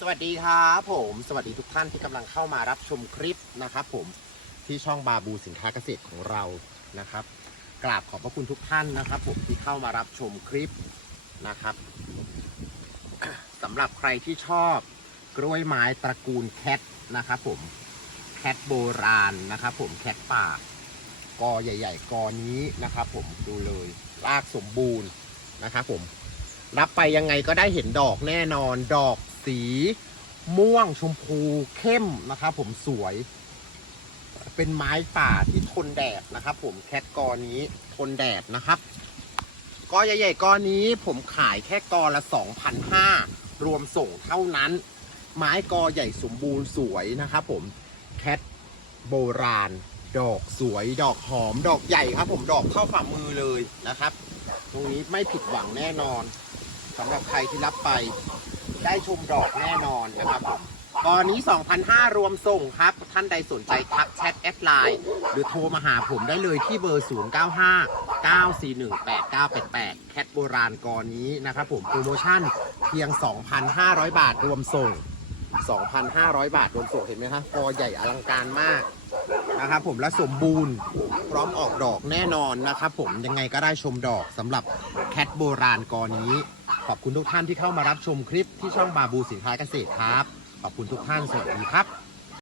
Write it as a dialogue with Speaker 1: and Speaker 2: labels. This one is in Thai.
Speaker 1: สวัสดีครับผม สวัสดีทุกท่านที่กำลังเข้ามารับชมคลิปนะครับผมที่ช่องบาบูสินค้าเกษตรของเรานะครับกราบขอบพระคุณทุกท่านนะครับ ผมที่เข้ามารับชมคลิปนะครับสำหรับใครที่ชอบกล้วยไม้ตระกูลแคทนะครับผมแคทโบราณนะครับผมแคทป่ากอใหญ่ ๆกอนี้นะครับ ผมดูเลยรากสมบูรณ์นะครับผม รับไปยังไงก็ได้เห็นดอกแน่นอนดอกสี ม่วงชมพูเข้มนะครับผมสวย เป็นไม้ป่าที่ทนแดดนะครับผมแคทกอนี้ทนแดดนะครับกอใหญ่ๆกอนี้ผมขายแค่กอละ2,500รวมส่งเท่านั้น ไม้กอใหญ่สมบูรณ์สวยนะครับผมแคทโบราณ ดอกสวยดอกหอม ดอกใหญ่ครับ ผมดอกเข้าฝ่ามือเลยนะครับ ตรงนี้ไม่ผิดหวังแน่นอน สำหรับใครที่รับไป ได้ชมดอกแน่นอนนะครับผมกอนนี้ 2,500 รวมส่งครับ ท่านใดสนใจทักแชทแอดไลน์ หรือโทรมาหาผมได้เลยที่เบอร์ 095 941 8988 แคทโบราณกอนี้นะครับผม โปรโมชั่นเพียง 2,500 บาทรวมส่ง 2,500 บาทรวมส่งเห็นไหมครับกอใหญ่อลังการมากนะครับผมและสมบูรณ์พร้อมออกดอกแน่นอนนะครับผมยังไงก็ได้ชมดอกสำหรับแคทโบราณกอนี้ ขอบคุณทุกท่านที่เข้ามารับชมคลิปที่ช่องบาบูสินค้าเกษตรครับ ขอบคุณทุกท่าน สวัสดีครับ